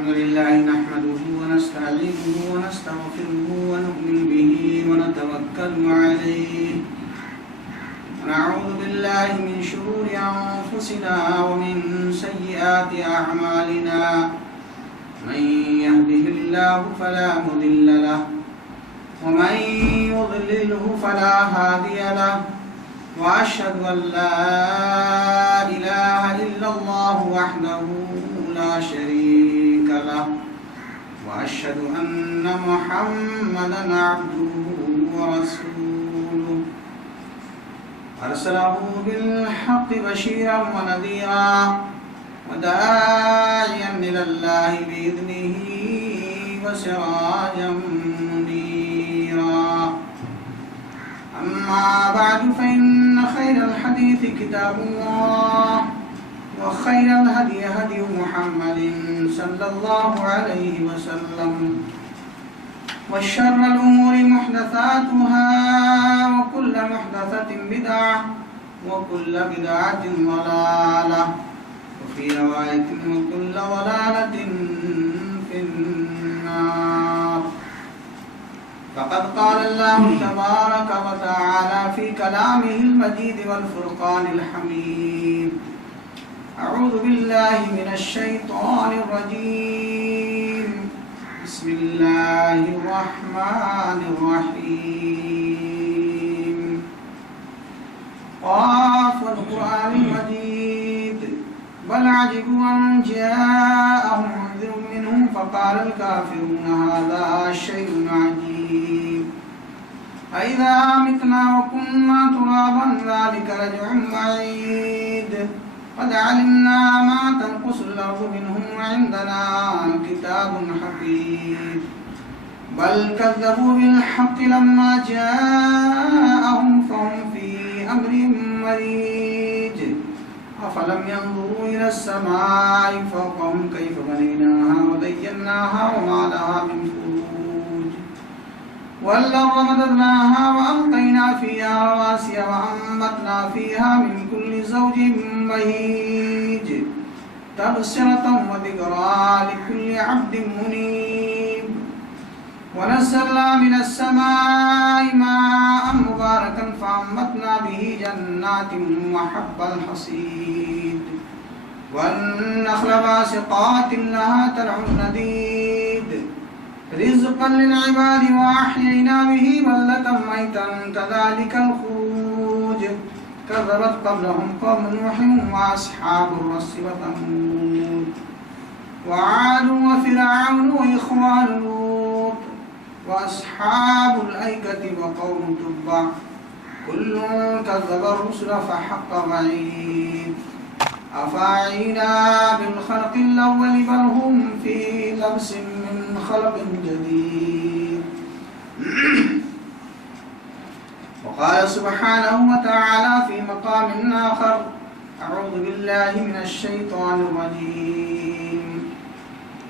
الحمد لله نحمده ونستعينه ونستغفره ونؤمن به ونتوكل عليه ونعوذ بالله من شرور أنفسنا ومن سيئات أعمالنا من يهده الله فلا مضل له ومن يضلله فلا هادي له وأشهد أن لا إله إلا الله وحده لا شريك له وأشهد أن محمدا عبده ورسوله أرسله بالحق بشيرا ونذيرا وداعيا إلى الله بإذنه وسراجا منيرا أما بعد فإن خير الحديث كتاب الله وخير الهدي هدي محمد صلى الله عليه وسلم وشر الأمور محدثاتها وكل محدثة بدعة وكل بدعة ضلالة وفي رواية وكل ضلالة في النار. فقد قال الله تبارك وتعالى في كلامه المجيد والفرقان الحميد: أعوذ بالله من الشيطان الرجيم. بسم الله الرحمن الرحيم. قاف والقرآن المجيد بل عجبوا أن جاءهم منذر منهم فقال الكافرون هذا شيء عجيب أإذا متنا وكنا ترابا ذلك رجع بعيد قد علمنا ما تنقص الأرض منهم وعندنا كتاب حفيظ بل كذبوا بالحق لما جاءهم فهم في أمر مريج أفلم ينظروا إلى السماء فوقهم كيف بنيناها وزيناها وما لها من فروج والأرض مددناها وألقينا فيها رواسي وأنبتنا فيها من كل زوج بهيج تبصرة وذكرى لكل عبد منيب ونزلنا من السماء ماء مباركا فأنبتنا به جنات وحب الحصيد والنخل باسقات لها طلع نضيد رزقا للعباد وأحيينا به بلدة ميتا كذلك الخروج كذبت قبلهم قوم نوح وأصحاب الرس وثمود وعاد وفرعون وإخوان لوط وأصحاب الأيكة وقوم تبع كل كذب الرسل فحق وعيد أفعينا بالخلق الأول بل هم في لبس من خلق جديد وقال سبحانه وتعالى في مقام آخر أعوذ بالله من الشيطان الرجيم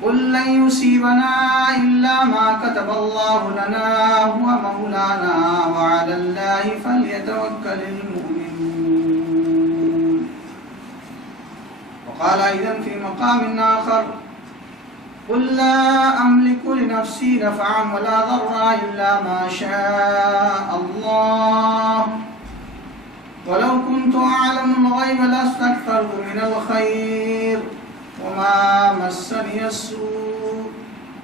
قل لن يصيبنا إلا ما كتب الله لنا هو مولانا وعلى الله فليتوكل المؤمنون وقال أيضا في مقام آخر قل لا أملك لنفسي نفعا ولا ضرا إلا ما شاء الله ولو كنت أعلم الغيب لاستكثرت من الخير وما مسني السوء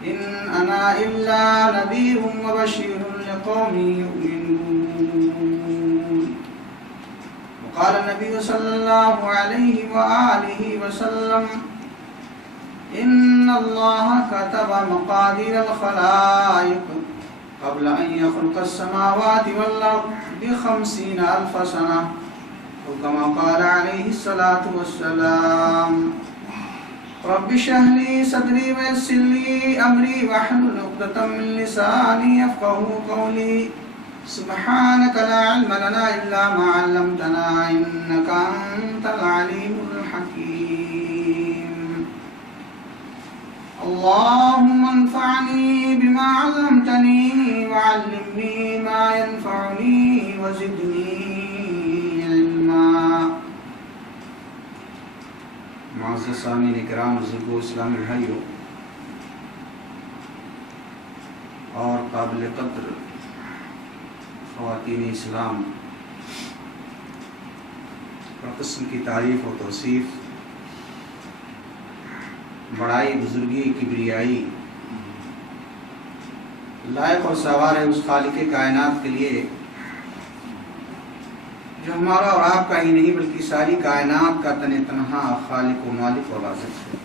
إن أنا إلا نذير وبشير لقوم يؤمنون وقال النبي صلى الله عليه وآله وسلم إن الله كتب مقادير الخلائق قبل أن يخلق السماوات والأرض ب50,000 سنة أو كما قال عليه الصلاة والسلام رب اشرح لي صدري ويسر لي أمري واحلل عقدة من لساني يفقهوا قولي سبحانك لا علم لنا إلا ما علمتنا إنك أنت العليم الحكيم اللهم انفعني بما علمتني وعلمني ما ينفعني وزدني علما معزز سامعین اکرام، بزرگو، اسلامی بھائیوں اور قابل قدر خواتین اسلام، ہر قسم کی تعریف و توصیف، بڑائی، بزرگی، کبریائی لائق اور سوار ہے اس خالق کائنات کے لیے جو ہمارا اور آپ کا ہی نہیں بلکہ ساری کائنات کا تن تنہا خالق و مالک و رازق ہے۔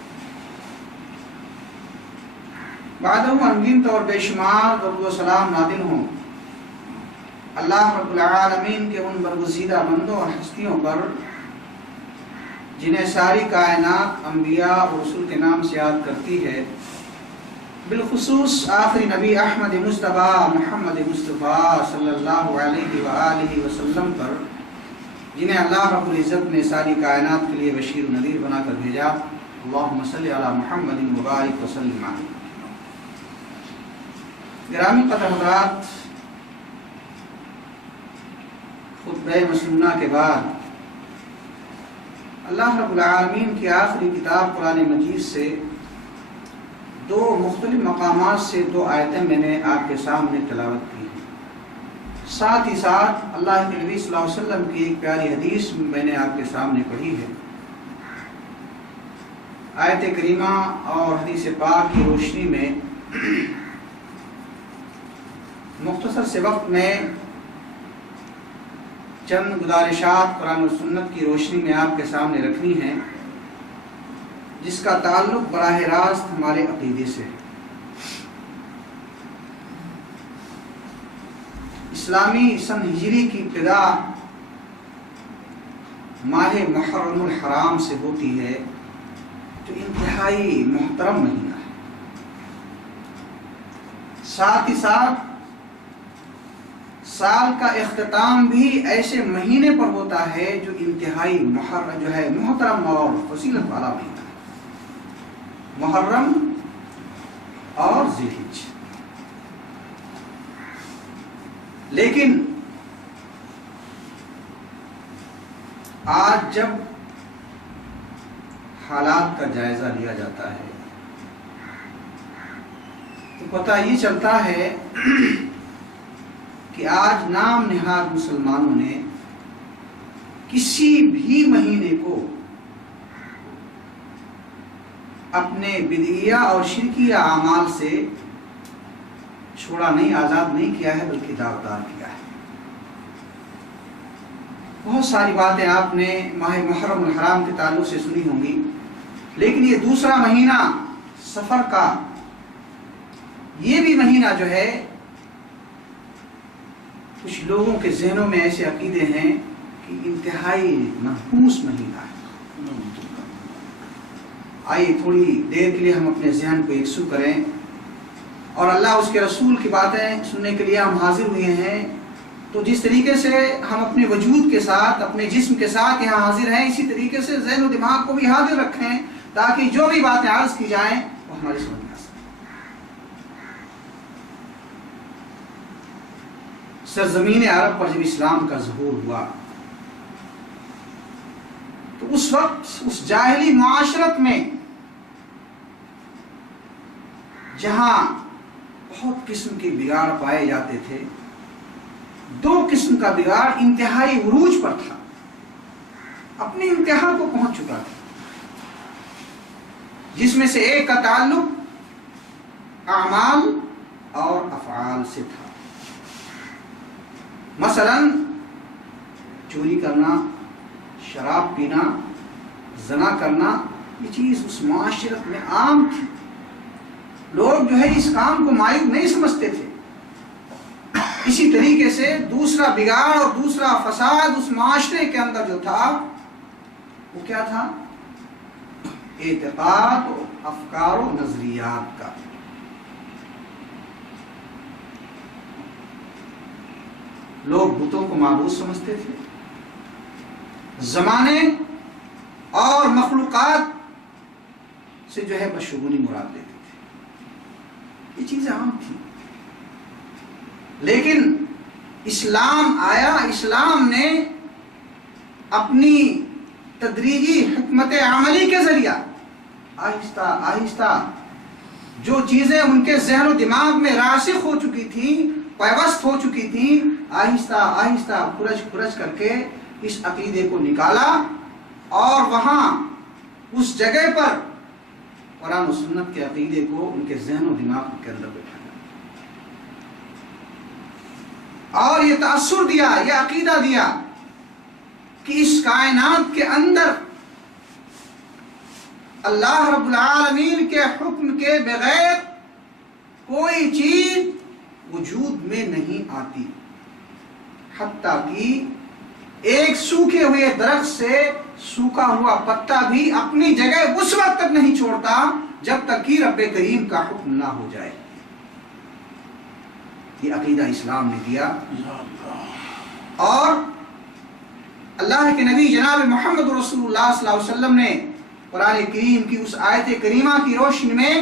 بعدہ انگنت اور بے شمار درود و سلام نازل ہوں اللہ رب العالمین کے ان برگزیدہ بندوں اور ہستیوں پر جنہیں ساری کائنات انبیاء اور رسول کے نام سے یاد کرتی ہے، بالخصوص آخری نبی احمد مصطفیٰ محمد مصطفیٰ صلی اللہ علیہ وآلہ وسلم پر، جنہیں اللہ رب العزت نے ساری کائنات کے لیے بشیر و نذیر بنا کر بھیجا۔ اللہم صلی علی محمد مبارک وسلم علیہ۔ گرامی قدر حضرات، خطبہ مسنونہ کے بعد اللہ رب العالمین کی آخری کتاب قرآن مجید سے دو مختلف مقامات سے دو آیتیں میں نے آپ کے سامنے تلاوت کی ہیں، ساتھ ہی ساتھ اللہ کے نبی صلی اللہ علیہ وسلم کی ایک پیاری حدیث میں نے آپ کے سامنے پڑھی ہے۔ آیت کریمہ اور حدیث پاک کی روشنی میں مختصر سے وقت میں چند گزارشات قرآن و سنت کی روشنی میں آپ کے سامنے رکھنی ہیں، جس کا تعلق براہ راست ہمارے عقیدے سے ہے۔ اسلامی سن ہجری کی ابتدا ماہ محرم الحرام سے ہوتی ہے، جو انتہائی محترم مہینہ ہے۔ ساتھ ہی ساتھ سال کا اختتام بھی ایسے مہینے پر ہوتا ہے جو انتہائی محترم اور فضیلت والا مہینہ ہے، محرم اور ذی الحجہ۔ لیکن آج جب حالات کا جائزہ لیا جاتا ہے تو پتہ یہ چلتا ہے کہ آج نام نہاد مسلمانوں نے کسی بھی مہینے کو اپنے بدعیہ اور شرکیہ اعمال سے چھوڑا نہیں، آزاد نہیں کیا ہے، بلکہ داغدار کیا ہے۔ بہت ساری باتیں آپ نے ماہ محرم الحرام کے تعلق سے سنی ہوں گی، لیکن یہ دوسرا مہینہ سفر کا یہ بھی مہینہ جو ہے کچھ لوگوں کے ذہنوں میں ایسے عقیدے ہیں کہ انتہائی منحوس مہینہ ہے۔ آئیے تھوڑی دیر کے لیے ہم اپنے ذہن کو یکسو کریں اور اللہ اس کے رسول کی باتیں سننے کے لیے ہم حاضر ہوئے ہیں، تو جس طریقے سے ہم اپنے وجود کے ساتھ، اپنے جسم کے ساتھ یہاں حاضر ہیں، اسی طریقے سے ذہن و دماغ کو بھی حاضر رکھیں تاکہ جو بھی باتیں عرض کی جائیں وہ ہماری سمجھ میں آ سکیں۔ سرزمین عرب پر جب اسلام کا ظہور ہوا تو اس وقت اس جاہلی معاشرت میں جہاں بہت قسم کے بگاڑ پائے جاتے تھے، دو قسم کا بگاڑ انتہائی عروج پر تھا، اپنی انتہا کو پہنچ چکا تھا، جس میں سے ایک کا تعلق اعمال اور افعال سے تھا۔ مثلا چوری کرنا، شراب پینا، زنا کرنا، یہ چیز اس معاشرت میں عام تھی، لوگ جو ہے اس کام کو معیوب نہیں سمجھتے تھے۔ اسی طریقے سے دوسرا بگاڑ اور دوسرا فساد اس معاشرے کے اندر جو تھا وہ کیا تھا؟ اعتقاد و افکار و نظریات کا۔ لوگ بتوں کو معبود سمجھتے تھے، زمانے اور مخلوقات سے جو ہے بشگونی مراد لیتے تھے، یہ چیزیں عام تھیں۔ لیکن اسلام آیا، اسلام نے اپنی تدریجی حکمت عملی کے ذریعہ آہستہ آہستہ جو چیزیں ان کے ذہن و دماغ میں راسخ ہو چکی تھیں، پیوست ہو چکی تھیں، آہستہ آہستہ کھرچ کر کے اس عقیدے کو نکالا اور وہاں اس جگہ پر قرآن و سنت کے عقیدے کو ان کے ذہن و دماغ کے اندر بٹھایا اور یہ تأثر دیا، یہ عقیدہ دیا کہ اس کائنات کے اندر اللہ رب العالمین کے حکم کے بغیر کوئی چیز وجود میں نہیں آتی، حتیٰ کہ ایک سوکھے ہوئے درخت سے سوکھا ہوا پتا بھی اپنی جگہ اس وقت تک نہیں چھوڑتا جب تک کہ رب کریم کا حکم نہ ہو جائے۔ یہ عقیدہ اسلام نے دیا اور اللہ کے نبی جناب محمد رسول اللہ صلی اللہ علیہ وسلم نے قرآن کریم کی اس آیت کریمہ کی روشنی میں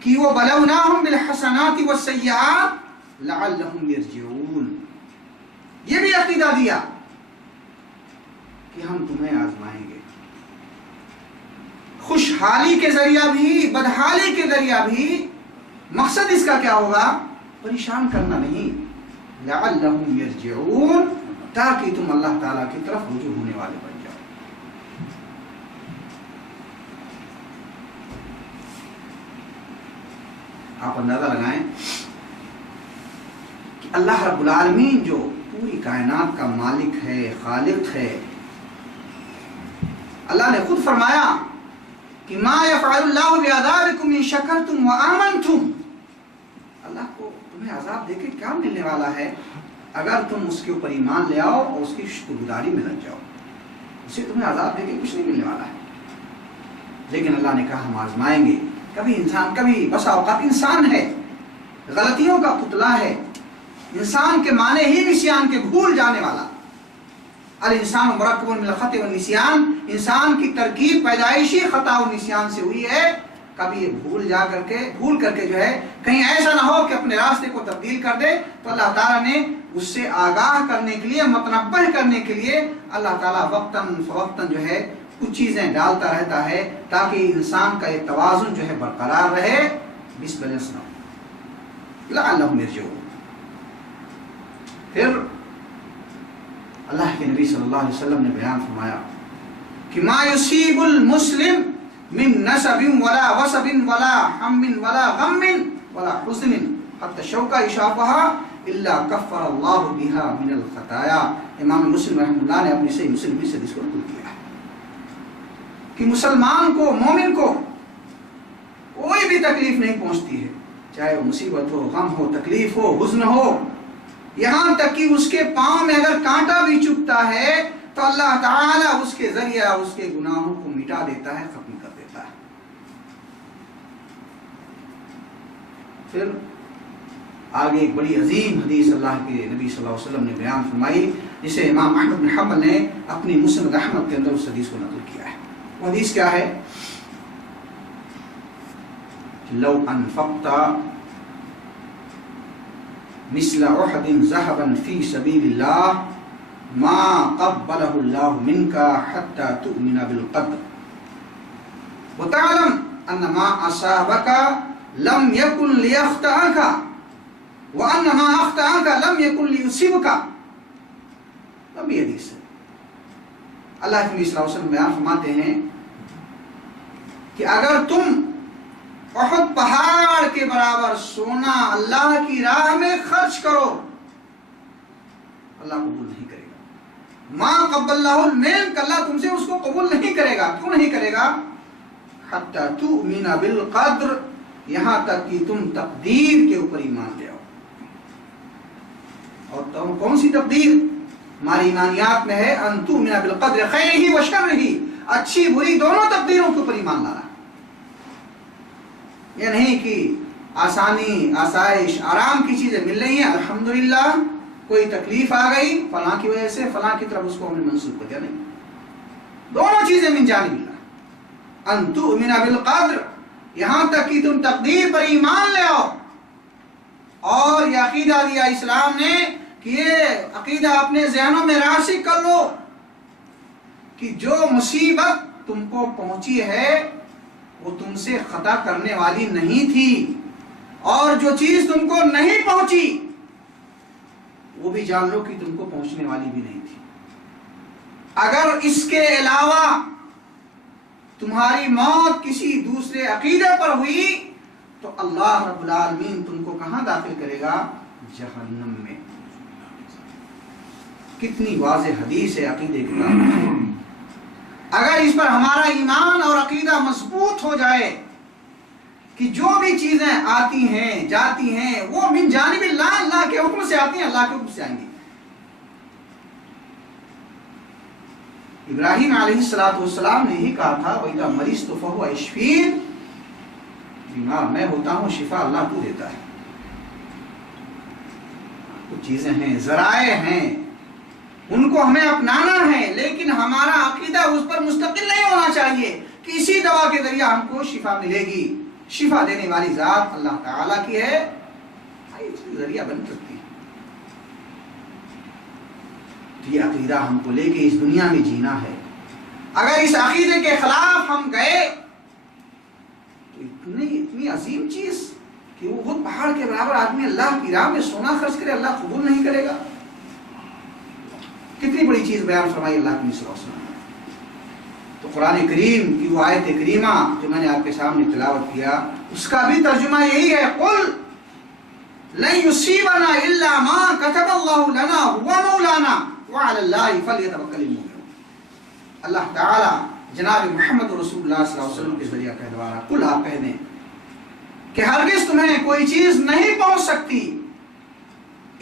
کہ وہ بلوناہم بالحسنات والسیئات لعلہم یرجعون، یہ بھی عقیدہ دیا کہ ہم تمہیں آزمائیں گے، خوشحالی کے ذریعہ بھی بدحالی کے ذریعہ بھی۔ مقصد اس کا کیا ہوگا؟ پریشان کرنا نہیں، لعلہم یرجعون، تاکہ تم اللہ تعالیٰ کی طرف رجوع ہونے والے بن جاؤ۔ آپ اندازہ لگائیں کہ اللہ رب العالمین جو پوری کائنات کا مالک ہے، خالق ہے، اللہ نے خود فرمایا کہ ما یفعل اللہ بعذابکم ان شکرتم وآمنتم، اللہ کو تمہیں عذاب دے کے کیا ملنے والا ہے اگر تم اس کے اوپر ایمان لے آؤ اور اس کی شکر گزاری میں لگ جاؤ، اسے تمہیں عذاب دے کے کچھ نہیں ملنے والا ہے۔ لیکن اللہ نے کہا ہم آزمائیں گے۔ کبھی انسان، کبھی بسا اوقات انسان ہے، غلطیوں کا پتلا ہے، انسان کے معنی ہی نسیان کے، بھول جانے والا۔ الانسان مرکب من الخطأ والنسیان، انسان کی ترکیب پیدائشی خطا و نسیان سے ہوئی ہے۔ کبھی یہ بھول کر کے جو ہے کہیں ایسا نہ ہو کہ اپنے راستے کو تبدیل کر دے، تو اللہ تعالیٰ نے اس سے آگاہ کرنے کے لیے، متنبہ کرنے کے لیے اللہ تعالیٰ وقتاً فوقتاً جو ہے کچھ چیزیں ڈالتا رہتا ہے تاکہ انسان کا یہ توازن جو ہے برقرار رہے، ڈس بیلنس نہ ہو، لعلہم یرجعون۔ پھر اللہ کے نبی صلی اللہ علیہ وسلم نے بیان فرمایا کہ ما یصیب المسلم من نصب ولا وصب ولا ہم ولا غم ولا حزن حتى شوکا یشافها الا کفر اللہ بها من الخطایا۔ امام مسلم رحمہ اللہ نے اپنی صحیح مسلم میں سے اس کو نقل کیا ہے کہ مسلمان کو، مومن کو کوئی بھی تکلیف نہیں پہنچتی ہے، چاہے وہ مصیبت ہو، غم ہو، تکلیف ہو، حزن ہو، یہاں تک کہ اس کے پاؤں میں اگر کانٹا بھی چبھتا ہے تو اللہ تعالیٰ اس کے ذریعہ اس کے گناہوں کو مٹا دیتا ہے، ختم کر دیتا ہے۔ پھر آگے ایک بڑی عظیم حدیث اللہ کے نبی صلی اللہ علیہ وسلم نے بیان فرمائی، جسے امام احمد بن حنبل نے اپنی مسند احمد کے اندر اس حدیث کو نقل کیا ہے۔ وہ حدیث کیا ہے؟ لو انفقت مثل احد ذهبا في سبيل الله ما قبله الله منك حتى تؤمن بالقدر وتعلم ان ما اصابك لم يكن ليخطئك وان ما اخطأك لم يكن ليصيبك۔ لمبی حدیث ہے۔ اللہ کے نبی صلی اللہ علیہ وسلم بیان فرماتے ہیں کہ اگر تم احد پہاڑ کے برابر سونا اللہ کی راہ میں خرچ کرو، اللہ قبول نہیں کرے گا۔ ما قبل اللہ المنک، اللہ تم سے اس کو قبول نہیں کرے گا۔ کیوں نہیں کرے گا؟ حتی تؤمن بالقدر، یہاں تک کہ تم تقدیر کے اوپر ایمان لے آؤ۔ اور تم کون سی تقدیر؟ ہماری ایمانیات میں ہے ان تؤمن بالقدر خیرہ و شرہ، اچھی بری دونوں تقدیروں کے اوپر ایمان لانا۔ یہ نہیں کہ آسانی، آسائش، آرام کی چیزیں مل رہی ہیں، الحمدللہ، کوئی تکلیف آ گئی فلاں کی وجہ سے، فلاں کی طرف اس کو ہم نے منسوخ کر دیا، نہیں، دونوں چیزیں من جانب اللہ۔ ان تؤمن بالقدر، یہاں تک کہ تم تقدیر پر ایمان لے آؤ، اور یہ عقیدہ دیا اسلام نے کہ یہ عقیدہ اپنے ذہنوں میں راسخ کر لو کہ جو مصیبت تم کو پہنچی ہے وہ تم سے خطا کرنے والی نہیں تھی، اور جو چیز تم کو نہیں پہنچی وہ بھی جان لو کہ تم کو پہنچنے والی بھی نہیں تھی۔ اگر اس کے علاوہ تمہاری موت کسی دوسرے عقیدے پر ہوئی تو اللہ رب العالمین تم کو کہاں داخل کرے گا؟ جہنم میں۔ کتنی واضح حدیث ہے عقیدے کی بات۔ اگر اس پر ہمارا ایمان اور عقیدہ مضبوط ہو جائے کہ جو بھی چیزیں آتی ہیں جاتی ہیں وہ من جانب اللہ، اللہ کے حکم سے آتی ہیں، اللہ کے حکم سے آئیں گی۔ ابراہیم علیہ السلام نے یہی کہا تھا وَإِذَا مَرِضْتُ فَهُوَ يَشْفِينِ، بیمار میں ہوتا ہوں شفا اللہ کو دیتا ہے۔ کچھ چیزیں ہیں، ذرائع ہیں، ان کو ہمیں اپنانا ہے، لیکن ہمارا عقیدہ اس پر مستقل نہیں ہونا چاہیے کہ اسی دوا کے ذریعہ ہم کو شفا ملے گی۔ شفا دینے والی ذات اللہ تعالیٰ کی ہے، اس ذریعہ بن سکتی ہے۔ یہ عقیدہ ہم کو لے کے اس دنیا میں جینا ہے۔ اگر اس عقیدے کے خلاف ہم گئے تو اتنی عظیم چیز کہ وہ خود پہاڑ کے برابر آدمی اللہ کی راہ میں سونا خرچ کرے، اللہ قبول نہیں کرے گا۔ کتنی بڑی چیز بیان فرمائی اللہ کے نبی صلی اللہ علیہ وسلم نے۔ تو قرآن کریم کی وہ آیت کریمہ جو میں نے آپ کے سامنے تلاوت کیا، اس کا بھی ترجمہ یہی ہے، قل لن یصیبنا الا ما کتب اللہ لنا هو مولانا وعلی اللہ فلیتوکل المؤمنون۔ اللہ تعالی جناب محمد رسول اللہ صلی اللہ علیہ وسلم کے ذریعہ کہلوا رہا، قل آپ کہہ دیں کہ ہرگز تمہیں کوئی چیز نہیں پہنچ سکتی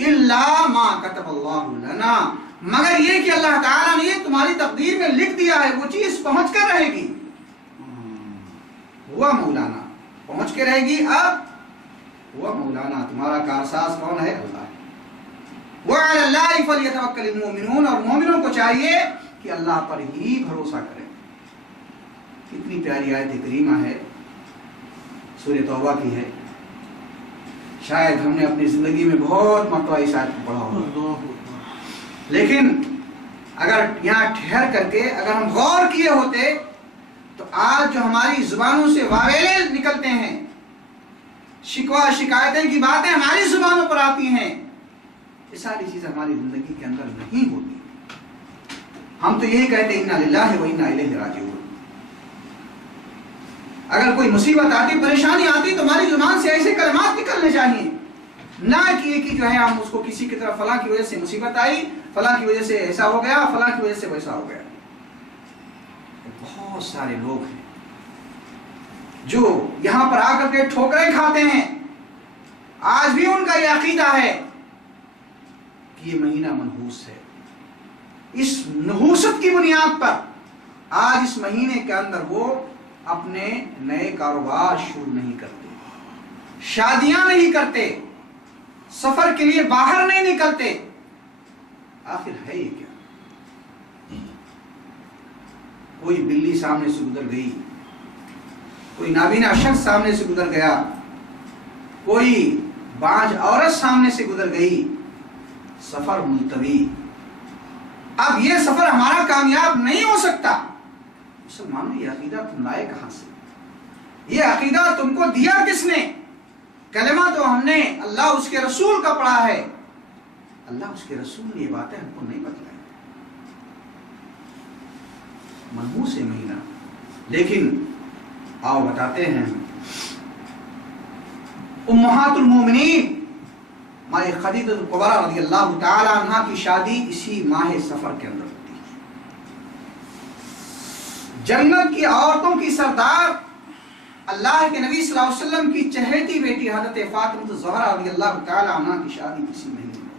الا ما کتب اللہ لنا، مگر یہ کہ اللہ تعالیٰ نے یہ تمہاری تقدیر میں لکھ دیا ہے، وہ چیز پہنچ کر رہے گی۔ ہوا مولانا، پہنچ کے رہے گی۔ اب ہوا مولانا، تمہارا کارساز کون ہے؟ اللہ۔ وَعَلَى اللَّهِ فَلْيَتَوَكَّلِ الْمُؤْمِنُونَ، اور مومنوں کو چاہیے کہ اللہ پر ہی بھروسہ کریں۔ کتنی پیاری آیت کریمہ ہے، سورہ توبہ کی ہے، شاید ہم نے اپنی زندگی میں بہت مرتبہ اس آیت کو پڑھا ہوگا، لیکن اگر یہاں ٹھہر کر کے اگر ہم غور کیے ہوتے تو آج جو ہماری زبانوں سے واویلے نکلتے ہیں، شکوہ شکایتیں کی باتیں ہماری زبانوں پر آتی ہیں، یہ ساری چیزیں ہماری زندگی کے اندر نہیں ہوتی۔ ہم تو یہی کہتے ہیں اِنَّا لِلَّهِ وَإِنَّا إِلَيْهِ رَاجِعُونَ۔ اگر کوئی مصیبت آتی، پریشانی آتی تو ہماری زبان سے ایسے کلمات نکلنے چاہیے، نہ کہ جو ہے ہم اس کو کسی کی طرف فلاں کی وجہ سے مصیبت آئی، فلاں کی وجہ سے ایسا ہو گیا، فلاں کی وجہ سے ویسا ہو گیا۔ بہت سارے لوگ ہیں جو یہاں پر آ کر کے ٹھوکریں کھاتے ہیں، آج بھی ان کا یہ عقیدہ ہے کہ یہ مہینہ منحوس ہے۔ اس نحوست کی بنیاد پر آج اس مہینے کے اندر وہ اپنے نئے کاروبار شروع نہیں کرتے، شادیاں نہیں کرتے، سفر کے لیے باہر نہیں نکلتے۔ آخر ہے یہ کیا؟ کوئی بلی سامنے سے گزر گئی، کوئی نابینا شخص سامنے سے گزر گیا، کوئی بانجھ عورت سامنے سے گزر گئی، سفر ملتوی۔ اب یہ سفر ہمارا کامیاب نہیں ہو سکتا۔ مسلمانوں، یہ عقیدہ تم لائے کہاں سے؟ یہ عقیدہ تم کو دیا کس نے؟ کلمہ تو ہم نے اللہ اس کے رسول کا پڑھا ہے، اللہ اس کے رسول نے یہ باتیں ہم کو نہیں بتلائی۔ منحوس ہے مہینہ، لیکن آؤ بتاتے ہیں۔ امہات المومنین ماں خدیجہ کبریٰ رضی اللہ تعالی عنہ کی شادی اسی ماہ سفر کے اندر ہوتی ہے۔ جنت کی عورتوں کی سردار اللہ کے نبی صلی اللہ علیہ وسلم کی چہیتی بیٹی حضرت فاطمہ الزہرا رضی اللہ تعالی عنہ کی شادی اسی مہینے میں۔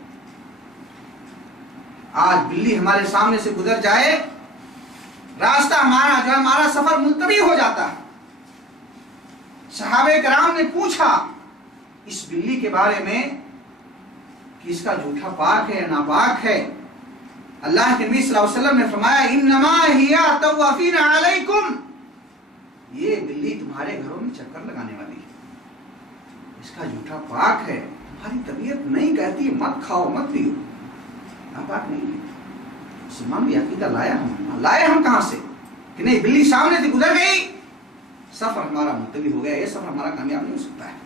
آج بلی ہمارے سامنے سے گزر جائے، راستہ ہمارا سفر ملتوی ہو جاتا ہے۔ صحابہ کرام نے پوچھا اس بلی کے بارے میں کہ اس کا جھوٹا پاک ہے یا ناپاک ہے؟ اللہ کے نبی صلی اللہ علیہ وسلم نے فرمایا انما ہی طوافین علیکم، یہ بلی تمہارے گھروں میں چکر لگانے والی ہے، اس کا جھوٹا پاک ہے، تمہاری طبیعت نہیں کہتی مت کھاؤ مت پیو، ناپاک نہیں ہے۔ مسلمان بھی عقیدہ لائے ہم کہاں سے کہ نہیں بلی سامنے سے گزر گئی، سفر ہمارا ملتوی ہو گیا، یہ سفر ہمارا کامیاب نہیں ہو سکتا ہے۔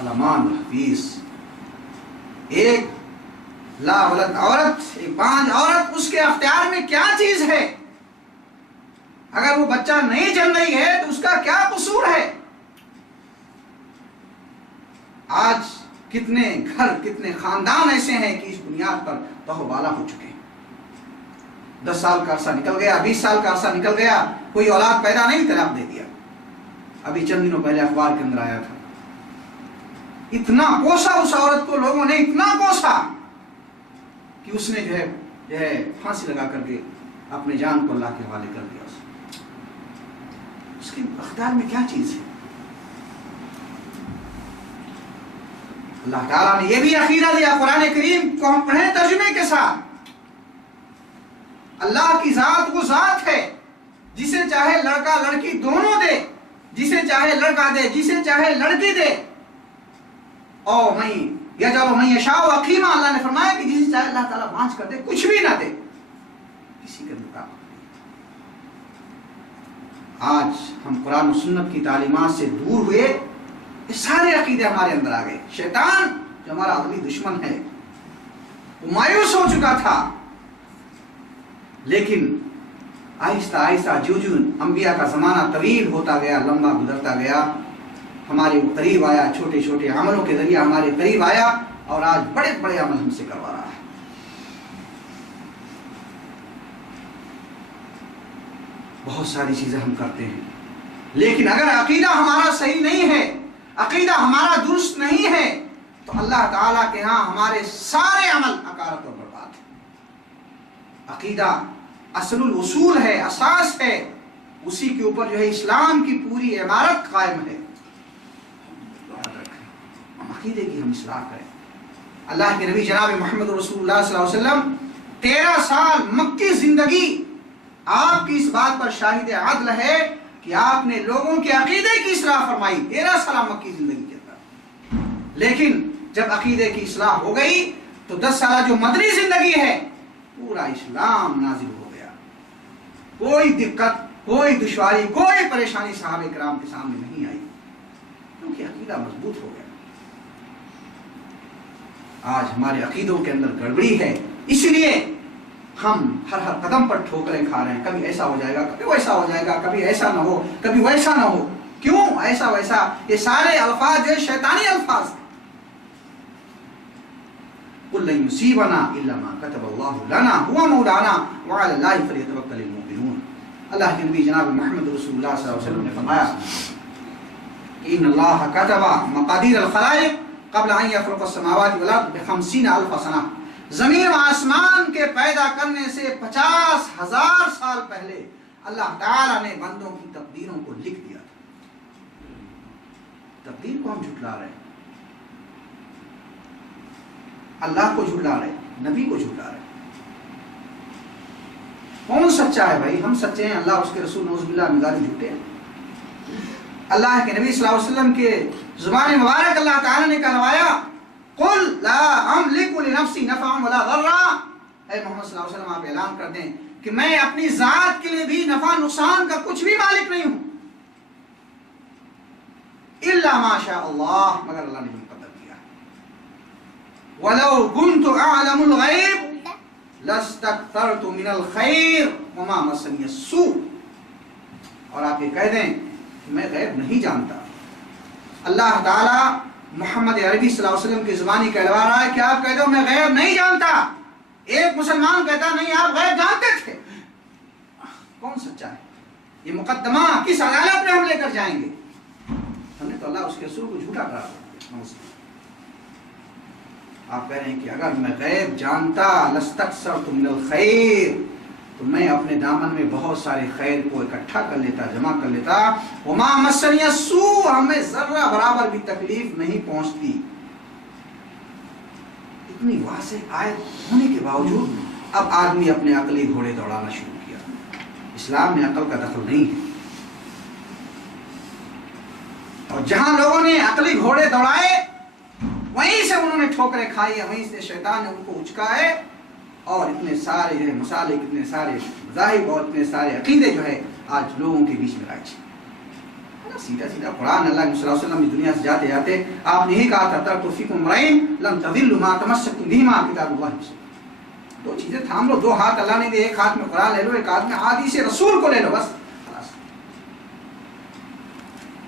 علمان الحفیظ، ایک لاولد عورت، ایک بانجھ عورت، اس کے اختیار میں کیا چیز ہے؟ اگر وہ بچہ نہیں جن رہی ہے تو اس کا کیا قصور ہے؟ آج کتنے گھر کتنے خاندان ایسے ہیں کہ اس بنیاد پر تہو بالا ہو چکے ہیں۔ 10 سال کا عرصہ نکل گیا، 20 سال کا عرصہ نکل گیا، کوئی اولاد پیدا نہیں، طلاق دے دیا۔ ابھی چند دنوں پہلے اخبار کے اندر آیا تھا، اتنا کوسا اس عورت کو لوگوں نے، اتنا کوسا کہ اس نے جو ہے پھانسی لگا کر کے اپنے جان کو اللہ کے حوالے کر دیا۔ اس کے اختیار میں کیا چیز ہے؟ اللہ تعالیٰ نے یہ بھی عقیدہ دیا، قرآن کریم کو ہم پڑھیں ترجمے کے ساتھ۔ اللہ کی ذات وہ ذات ہے جسے چاہے لڑکا لڑکی دونوں دے، جسے چاہے لڑکا دے، جسے چاہے لڑکی دے۔ اور میں یجعل من یشاء عقیما، اللہ نے فرمایا کہ جسے چاہے اللہ تعالیٰ بانجھ کر دے، کچھ بھی نہ دے، کسی کے مطابق۔ آج ہم قرآن و سنت کی تعلیمات سے دور ہوئے، یہ سارے عقیدے ہمارے اندر آ گئے۔ شیطان جو ہمارا عقلی دشمن ہے وہ مایوس ہو چکا تھا، لیکن آہستہ آہستہ جو انبیاء کا زمانہ طویل ہوتا گیا، لمبا گزرتا گیا، ہمارے وہ قریب آیا، چھوٹے چھوٹے عملوں کے ذریعے ہمارے قریب آیا، اور آج بڑے بڑے عمل ہم سے کروا رہا ہے۔ بہت ساری چیزیں ہم کرتے ہیں، لیکن اگر عقیدہ ہمارا صحیح نہیں ہے، عقیدہ ہمارا درست نہیں ہے، تو اللہ تعالیٰ کے ہاں ہمارے سارے عمل اکارت اور برباد ہیں۔ عقیدہ اصل الاصول ہے، اساس ہے، اسی کے اوپر جو ہے اسلام کی پوری عمارت قائم ہے۔ عقیدے کی ہم اصلاح کریں، اللہ کے نبی جناب محمد رسول اللہ صلی اللہ علیہ وسلم 13 سال مکی زندگی آپ کی اس بات پر شاہد عدل ہے کہ آپ نے لوگوں کے عقیدے کی اصلاح فرمائی 13 سال مکی زندگی کے اندر. لیکن جب عقیدے کی اصلاح ہو گئی تو 10 سالہ جو مدنی زندگی ہے پورا اسلام نازل ہو گیا. کوئی دقت، کوئی دشواری، کوئی پریشانی صحابہ کرام کے سامنے نہیں آئی کیونکہ عقیدہ مضبوط ہو گیا. آج ہمارے عقیدوں کے اندر گڑبڑی ہے، اس لیے ہم ہر قدم پر ٹھوکریں کھا رہے ہیں. کبھی ایسا ہو جائے گا، کبھی ویسا ہو جائے گا، کبھی ایسا نہ ہو، کبھی ویسا نہ ہو. کیوں ایسا ویسا؟ یہ سارے الفاظ جو شیطانی الفاظ ہیں. قُلْ لَن يُصِيبَنَا إِلَّا مَا كَتَبَ اللَّهُ لَنَا هُوَ مَوْلَانَا وَعَلَى اللَّهِ فَلْيَتَوَكَّلِ الْمُؤْمِنُونَ. اللہ کے نبی جناب محمد رسول اللہ صلی اللہ علیہ وسلم نے فرمایا کہ ان اللہ كتب مقادیر الخلائق قبل ان يخلق السماوات والارض ب50,000 سنہ. زمین و آسمان کے پیدا کرنے سے 50,000 سال پہلے اللہ تعالیٰ نے بندوں کی تقدیروں کو لکھ دیا تھا. تقدیر کو ہم جھٹلا رہے ہیں، اللہ کو جھٹلا رہے ہیں، نبی کو جھٹلا رہے ہیں. کون سچا ہے بھائی؟ ہم سچے ہیں، اللہ اس کے رسول نعوذ باللہ مزاج جھوٹے ہیں. اللہ کے نبی صلی اللہ علیہ وسلم کے زبان مبارک اللہ تعالیٰ نے کہلوایا قُلْ لَا أَمْلِكُ لِنَفْسِي نَفْعًا وَلَا ضَرًّا. اے محمد صلی اللہ علیہ وسلم آپ اعلان کر دیں کہ میں اپنی ذات کے لیے بھی نفع نقصان کا کچھ بھی مالک نہیں ہوں الا ما شاء اللہ، مگر اللہ نے مقدر کیا. وَلَوْ كُنْتُ أَعْلَمُ الْغَيْبَ لَاسْتَكْثَرْتُ مِنَ الْخَيْرِ وَمَا مَسَّنِيَ السُّوءُ. اور آپ یہ کہہ دیں کہ میں غیب نہیں جانتا. اللہ تعالیٰ محمد عربی صلی اللہ علیہ وسلم کی زبانی کہلوا رہا ہے کہ آپ کہہ دو میں غیب نہیں جانتا. ایک مسلمان کہتا نہیں آپ غیب جانتے تھے. کون سچا ہے؟ یہ مقدمہ کس عدالت میں ہم لے کر جائیں گے؟ ہم نے تو اللہ اس کے رسول کو جھوٹا قرار دیا. آپ کہہ رہے ہیں کہ اگر میں غیب جانتا لستکثرت من الخیر، تو میں اپنے دامن میں بہت سارے خیر کو اکٹھا کر لیتا، جمع کر لیتا. وما مسنی السوء، ہمیں ذرہ برابر بھی تکلیف نہیں پہنچتی. اتنی واضح آیت ہونے کے باوجود اب آدمی اپنے عقلی گھوڑے دوڑانا شروع کیا. اسلام میں عقل کا دخل نہیں ہے، اور جہاں لوگوں نے عقلی گھوڑے دوڑائے وہیں سے انہوں نے ٹھوکریں کھائی، وہیں سے شیطان نے ان کو اچکائے، اور اتنے سارے جو ہے مسالے، اتنے سارے مذاہب اور اتنے سارے عقیدے جو ہے آج لوگوں کے بیچ میں رائج. سیدھا سیدھا قرآن اللہ صلی اللہ علیہ وسلم کی دنیا سے جاتے جاتے آپ نے ہی کہا تھا ترکت فیکم امرین لن تضلوا ما تمسکتم بہما کتاب اللہ. دو چیزیں تھام لو، دو ہاتھ اللہ نے دے، ایک ہاتھ میں قرآن لے لو، ایک ہاتھ میں حدیث رسول کو لے لو، بس خلاص.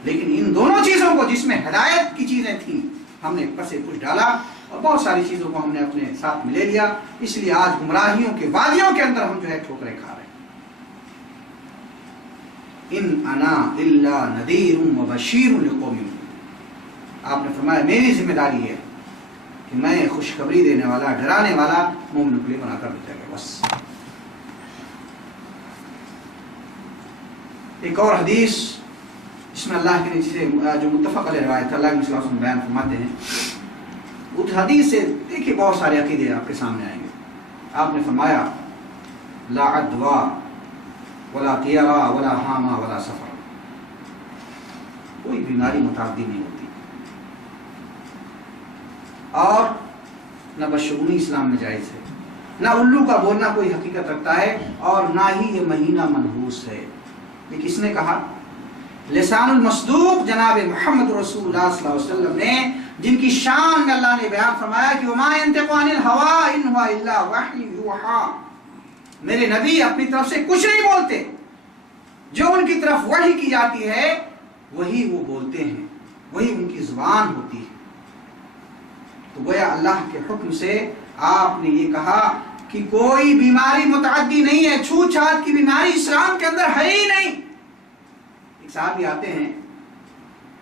لیکن ان دونوں چیزوں کو جس میں ہدایت کی چیزیں تھیں ہم نے پسے کچھ ڈالا اور بہت ساری چیزوں کو ہم نے اپنے ساتھ میں لے لیا. اس لیے آج گمراہیوں کے وادیوں کے اندر ہم جو ہے ٹھوکریں کھا رہے ہیں. ان انا الا نذیر و بشیر لقوم یؤمنون. آپ نے فرمایا میری ذمہ داری ہے کہ میں خوشخبری دینے والا، ڈرانے والا مومنوں کے لیے بنا کر بھیجا گیا، بس. ایک اور حدیث اس میں اللہ کے نیچے جو متفق علیہ روایت اللہ کے صلی اللہ علیہ وسلم بیان فرماتے ہیں، اس حدیث سے دیکھیے بہت سارے عقیدے آپ کے سامنے آئیں گے. آپ نے فرمایا لا عدوا ولا طیرا ولا حاما ولا سفر. کوئی بیماری متعدی نہیں ہوتی، اور نہ بدشگونی اسلام میں جائز ہے، نہ الو کا بولنا کوئی حقیقت رکھتا ہے، اور نہ ہی یہ مہینہ منحوس ہے. یہ کس نے کہا؟ لسان المصدوق جناب محمد رسول اللہ صلی اللہ علیہ وسلم نے، جن کی شان میں اللہ نے بیان فرمایا کہ وما ينطق عن الهوى ان هو الا وحی یوحى. میرے نبی اپنی طرف سے کچھ نہیں بولتے، جو ان کی طرف وحی کی جاتی ہے وہی وہ بولتے ہیں، وہی ان کی زبان ہوتی ہے. تو گویا اللہ کے حکم سے آپ نے یہ کہا کہ کوئی بیماری متعدی نہیں ہے، چھوت چھات کی بیماری اسلام کے اندر ہے ہی نہیں. ایک صحابی آتے ہیں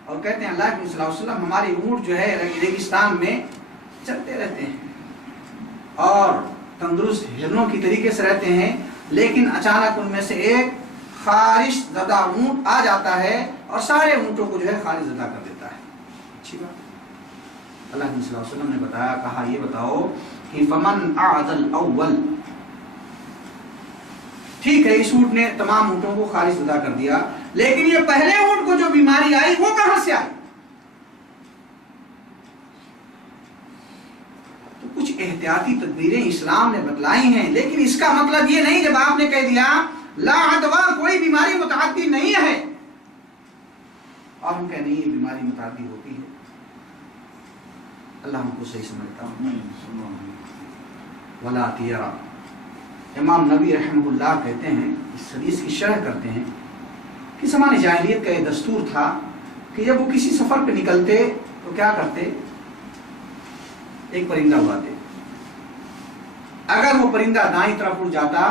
اور کہتے ہیں اللہ کے صلی اللہ علیہ وسلم ہمارے اونٹ جو ہے ریگستان میں چلتے رہتے ہیں اور تندرست ہرنوں کی طریقے سے رہتے ہیں، لیکن اچانک ان میں سے ایک خارش زدہ اونٹ آ جاتا ہے اور سارے اونٹوں کو جو ہے خارش زدہ کر دیتا ہے. اچھی بات. اللہ کے صلی اللہ علیہ وسلم نے بتایا، کہا یہ بتاؤ کہ فمن اعذل اول، ٹھیک ہے اس اونٹ نے تمام اونٹوں کو خارج ادا کر دیا، لیکن یہ پہلے اونٹ کو جو بیماری آئی وہ کہاں سے آئی؟ تو کچھ احتیاطی تدبیریں اسلام نے بتلائی ہیں، لیکن اس کا مطلب یہ نہیں جب آپ نے کہہ دیا لا عدویٰ، کوئی بیماری متعدی نہیں ہے، اور ہم کہہ نہیں یہ بیماری متعدی ہوتی ہے۔ اللہ ہم کو صحیح سمجھتا ہوں۔ ولا تیرا، امام نبی رحمہ اللہ کہتے ہیں، اس حدیث کی شرح کرتے ہیں کہ زمانے جاہلیت کا یہ دستور تھا کہ جب وہ کسی سفر پہ نکلتے تو کیا کرتے، ایک پرندہ اڑاتے، اگر وہ پرندہ دائیں طرف اڑ جاتا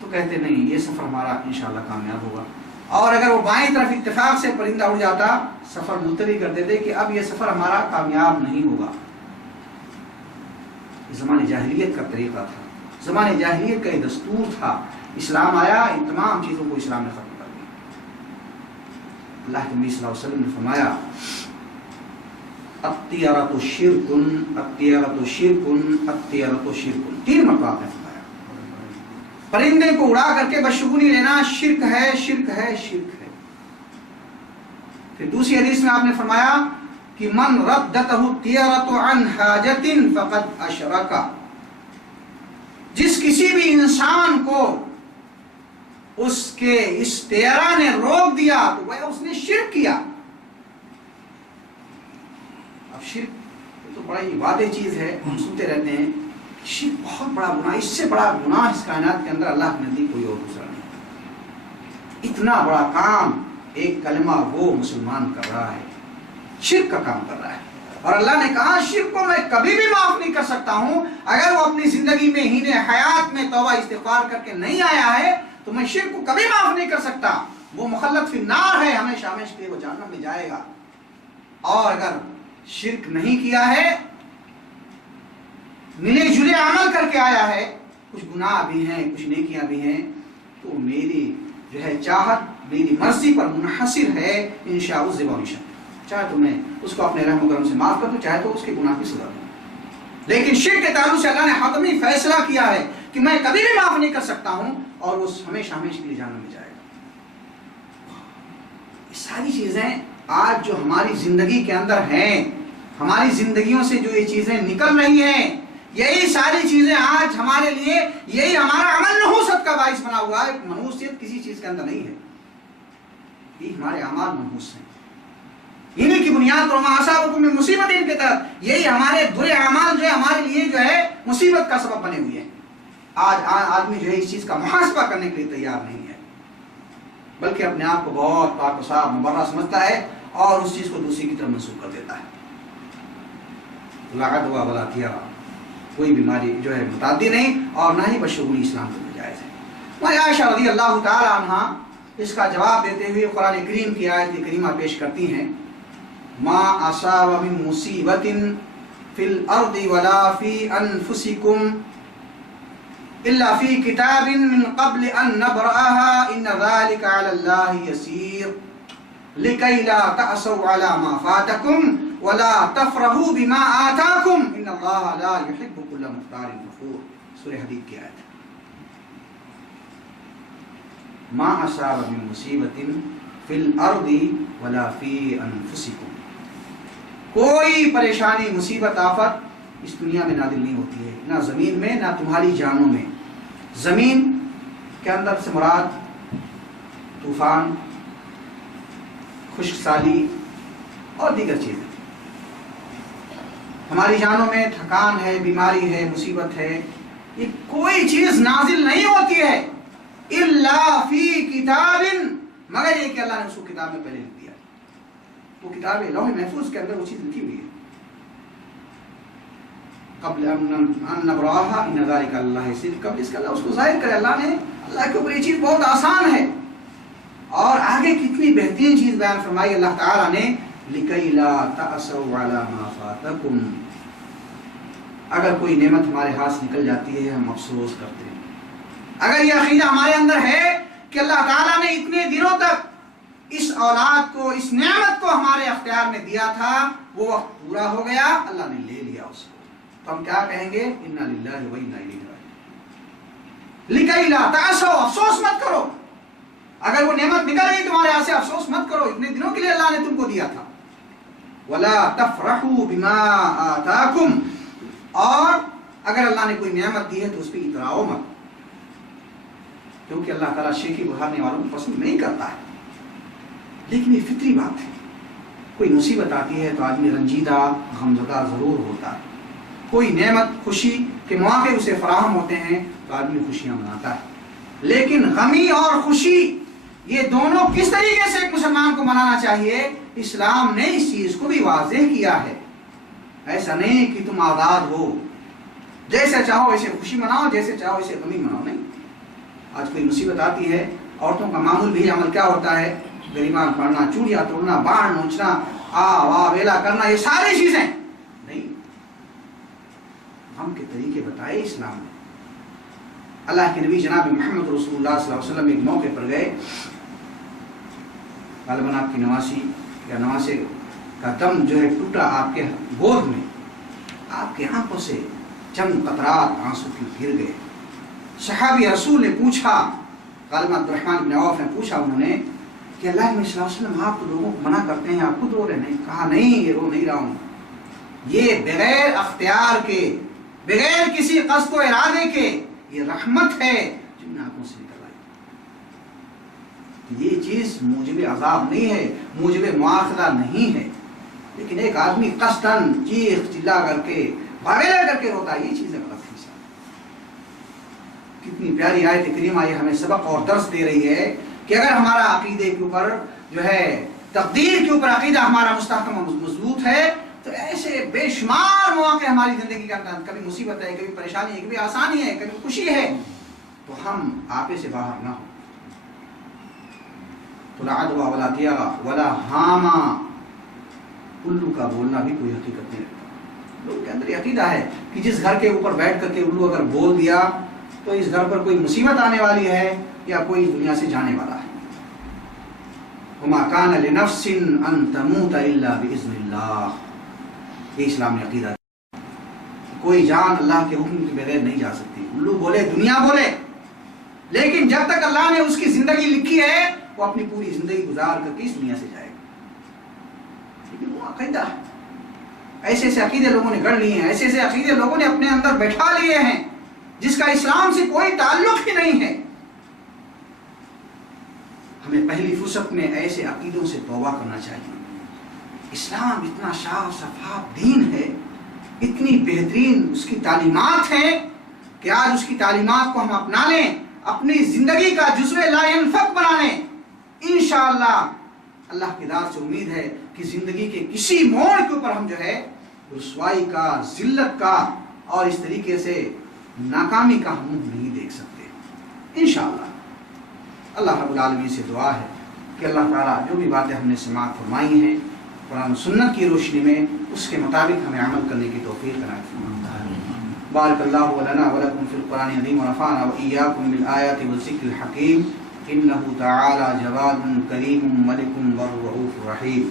تو کہتے نہیں یہ سفر ہمارا انشاءاللہ کامیاب ہوگا، اور اگر وہ بائیں طرف اتفاق سے پرندہ اڑ جاتا سفر ملتوی کر دیتے کہ اب یہ سفر ہمارا کامیاب نہیں ہوگا۔ زمانے جاہلیت کا طریقہ تھا، زمانے جاہلیت کا یہ دستور تھا۔ اسلام آیا، ان تمام چیزوں کو اسلام نے ختم کر دیا۔ اللہ کے نبی صلی اللہ علیہ وسلم نے فرمایا الطیرۃ شرک، الطیرۃ شرک، الطیرۃ شرک، 3 مرتبہ آپ نے فرمایا پرندے کو اڑا کر کے بدشگونی لینا شرک ہے، شرک ہے، شرک ہے۔ پھر دوسری حدیث میں آپ نے فرمایا کہ من ردتہ الطیرۃ عن حاجۃ فقد اشرک، جس کسی بھی انسان کو اس کے اس طیرہ نے روک دیا تو وہ اس نے شرک کیا۔ اب شرک تو بڑا ہی واضح چیز ہے، ہم سنتے رہتے ہیں شرک بہت بڑا گناہ، اس سے بڑا گناہ اس کائنات کے اندر اللہ کے نزدیک کوئی اور دوسرا نہیں۔ اتنا بڑا کام ایک کلمہ وہ مسلمان کر رہا ہے، شرک کا کام کر رہا ہے، اور اللہ نے کہا شرک کو میں کبھی بھی معاف نہیں کر سکتا ہوں۔ اگر وہ اپنی زندگی میں ہی حیات میں توبہ استغفار کر کے نہیں آیا ہے تو میں شرک کو کبھی معاف نہیں کر سکتا، وہ مخلد فی النار ہے، ہمیشہ ہمیشہ کے لیے وہ جہنم میں جائے گا۔ اور اگر شرک نہیں کیا ہے، ملے جلے عمل کر کے آیا ہے، کچھ گناہ بھی ہیں کچھ نیکیاں بھی ہیں، تو میری جو ہے چاہت میری مرضی پر منحصر ہے، انشاء اللہ چاہے تو میں اس کو اپنے رحم و کرم سے معاف کر دوں، چاہے تو اس کے گناہ کی سزا دوں۔ لیکن شرک کے تعلق سے اللہ نے حتمی فیصلہ کیا ہے کہ میں کبھی بھی معاف نہیں کر سکتا ہوں، اور وہ ہمیشہ ہمیشہ کے لیے جہنم میں جائے گا۔ یہ ساری چیزیں آج جو ہماری زندگی کے اندر ہیں، ہماری زندگیوں سے جو یہ چیزیں نکل رہی ہیں، یہی ساری چیزیں آج ہمارے لیے یہی ہمارا عمل نحوست کا باعث بنا ہوا ہے۔ منحوسیت کسی چیز کے اندر نہیں ہے، یہ ہمارے اعمال منحوس ہیں، انہی کی بنیاد پر وما اصابکم من مصیبت ان کے تحت یہی ہمارے برے اعمال جو ہے ہمارے لیے جو ہے مصیبت کا سبب بنے ہوئے ہیں۔ آج آدمی جو ہے اس چیز کا محاسبہ کرنے کے لیے تیار نہیں ہے، بلکہ اپنے آپ کو بہت پاک و صاف مبرہ سمجھتا ہے اور اس چیز کو دوسری کی طرف منسوخ کر دیتا ہے۔ لا عدویٰ ولا طیرہ، کوئی بیماری جو ہے متعدی نہیں، اور نہ ہی بدشگونی اسلام کے اندر جائز ہے۔ وہاں عائشہ رضی اللہ تعالی عنہا اس کا جواب دیتے ہوئے قرآن کریم کی آیت کریمہ پیش کرتی ہیں، ما اصاب من مصیبت فی الارض ولا فی انفسکم الا فی کتاب من قبل ان نبرأها ان ذلك علی اللہ یسیر لکی لا تأسوا علی ما فاتکم ولا تفرحوا بما آتاکم ان اللہ لا يحب كل مختار فخور۔ سورہ حدید کی آیت۔ ما اصاب من مصیبت فی الارض ولا فی انفسکم، کوئی پریشانی مصیبت آفت اس دنیا میں نازل نہیں ہوتی ہے، نہ زمین میں نہ تمہاری جانوں میں۔ زمین کے اندر سے مراد طوفان، خشک سالی اور دیگر چیزیں۔ ہماری جانوں میں تھکان ہے، بیماری ہے، مصیبت ہے، یہ کوئی چیز نازل نہیں ہوتی ہے الا فی کتاب، مگر یہ کہ اللہ نے اس کو کتاب میں پہلے لکھ دیا۔ وہ کتاب لوح محفوظ کے اندر وہ چیز لکھی ہوئی ہے، قبل ان نبرأها ان ذلك علی اللہ یسیر، قبل اس کے اللہ اس کو ظاہر کرے۔ اللہ نے اللہ کے اوپر یہ چیز بہت آسان ہے۔ اور آگے کتنی بہترین چیز بیان فرمائی اللہ تعالیٰ نے، لکی لا تأسوا علی ما فاتکم، اگر کوئی نعمت ہمارے ہاتھ سے نکل جاتی ہے ہم افسوس کرتے ہیں۔ اگر یہ عقیدہ ہمارے اندر ہے کہ اللہ تعالیٰ نے اتنے دنوں تک اس اولاد کو، اس نعمت کو ہمارے اختیار میں دیا تھا، وہ وقت پورا ہو گیا، اللہ نے لے لیا اس کو، تو ہم کیا کہیں گے؟ انا للہ و انا الیہ راجعون۔ لکی لا تعسوا، افسوس مت کرو، اگر وہ نعمت نکل گئی تمہارے ہاتھ سے افسوس مت کرو، اتنے دنوں کے لیے اللہ نے تم کو دیا تھا۔ ولا تفرحوا بما آتاکم، اور اگر اللہ نے کوئی نعمت دی ہے تو اس پہ اتراؤ مت، کیونکہ اللہ تعالیٰ شیخی بڑھانے والوں کو پسند نہیں کرتا ہے۔ لیکن یہ فطری بات ہے، کوئی مصیبت آتی ہے تو آدمی رنجیدہ غمزدہ ضرور ہوتا ہے، کوئی نعمت خوشی کے مواقع اسے فراہم ہوتے ہیں تو آدمی خوشیاں مناتا ہے، لیکن غمی اور خوشی یہ دونوں کس طریقے سے ایک مسلمان کو منانا چاہیے، اسلام نے اس چیز کو بھی واضح کیا ہے۔ ایسا نہیں کہ تم آزاد ہو، جیسے چاہو ایسے خوشی مناؤ، جیسے چاہو ایسے غمی مناؤ، نہیں۔ آج کوئی مصیبت آتی ہے، عورتوں کا معمول بھی عمل کیا ہوتا ہے؟ گریبان پھاڑنا، چوڑیاں توڑنا، باڑ نوچنا، واہ ویلا کرنا، یہ ساری چیزیں نہیں، غم کے طریقے بتائے اسلام نے۔ اللہ کے نبی جناب محمد رسول اللہ صلی اللہ علیہ وسلم ایک موقع پر گئے، غالباً آپ کی نواسی یا نواسے کا دم جو ہے ٹوٹا آپ کے گود میں، آپ کے آنکھوں سے چند قطرات آنسو کی گر گئے۔ صحابی رسول نے پوچھا، غالباً عبد الرحمن بن عوف نے پوچھا انہوں نے کہ اللہ کے نبی صلی اللہ علیہ وسلم آپ تو لوگوں کو منع کرتے ہیں، آپ خود رو رہے ہیں؟ کہا نہیں، یہ رو نہیں رہا ہوں، یہ بغیر اختیار کے، بغیر کسی قصد و ارادے کے یہ رحمت ہے جو ان آنکھوں سے نکل آئی۔ یہ چیز موجب عذاب نہیں ہے، موجب مواخذہ نہیں ہے، لیکن ایک آدمی قصداً چیخ چلا کر کے باویلا کر کے روتا ہے، یہ چیزیں غلط ہے۔ کتنی پیاری آیت کریمہ یہ ہمیں سبق اور درس دے رہی ہے کہ اگر ہمارا عقیدے کے اوپر جو ہے، تقدیر کے اوپر عقیدہ ہمارا مستحکم و مضبوط ہے، تو ایسے بے شمار مواقع ہماری زندگی کا، کبھی مصیبت ہے، کبھی پریشانی ہے، کبھی آسانی ہے، کبھی خوشی ہے، تو ہم آپے سے باہر نہ ہو۔ تو لا عدوى ولا تیغا ولا ہاما، الو کا بولنا بھی کوئی حقیقت نہیں رکھتا۔ لوگوں کے اندر عقیدہ ہے کہ جس گھر کے اوپر بیٹھ کر کے الو اگر بول دیا تو اس گھر پر کوئی مصیبت آنے والی ہے یا کوئی دنیا سے جانے والا ہے۔ وما كان لنفس ان تموت الا باذن اللہ، یہ اسلام نے عقیدہ ہے، کوئی جان اللہ کے حکم کے بغیر نہیں جا سکتی۔ الو بولے، دنیا بولے، لیکن جب تک اللہ نے اس کی زندگی لکھی ہے وہ اپنی پوری زندگی گزار کر کے اس دنیا سے جائے گا۔ لیکن وہ عقیدہ ہے، ایسے ایسے عقیدے لوگوں نے گڑھ لیے ہیں، ایسے ایسے عقیدے لوگوں نے اپنے اندر بیٹھا لیے ہیں جس کا اسلام سے کوئی تعلق ہی نہیں ہے۔ ہمیں پہلی فرصت میں ایسے عقیدوں سے توبہ کرنا چاہیے۔ اسلام اتنا صاف شفاف دین ہے، اتنی بہترین اس کی تعلیمات ہیں کہ آج اس کی تعلیمات کو ہم اپنا لیں، اپنی زندگی کا جزو لا ينفک بنا لیں، انشاءاللہ اللہ کی ذات سے امید ہے کہ زندگی کے کسی موڑ کے اوپر ہم جو ہے رسوائی کا، ذلت کا اور اس طریقے سے ناکامی کا ہم منہ نہیں دیکھ سکتے انشاءاللہ۔ اللہ رب العالمین سے دعا ہے کہ اللہ تعالیٰ جو بھی باتیں ہم نے سماعت فرمائی ہیں قرآن و سنت کی روشنی میں اس کے مطابق ہمیں عمل کرنے کی توفیق عنایت فرمائے۔ بارک اللہ لنا ولکم فی القرآن العظیم ونفعنا وإیاکم بالآیات والذکر الحکیم، انہ تعالی جواد کریم ملک بر رؤوف رحیم۔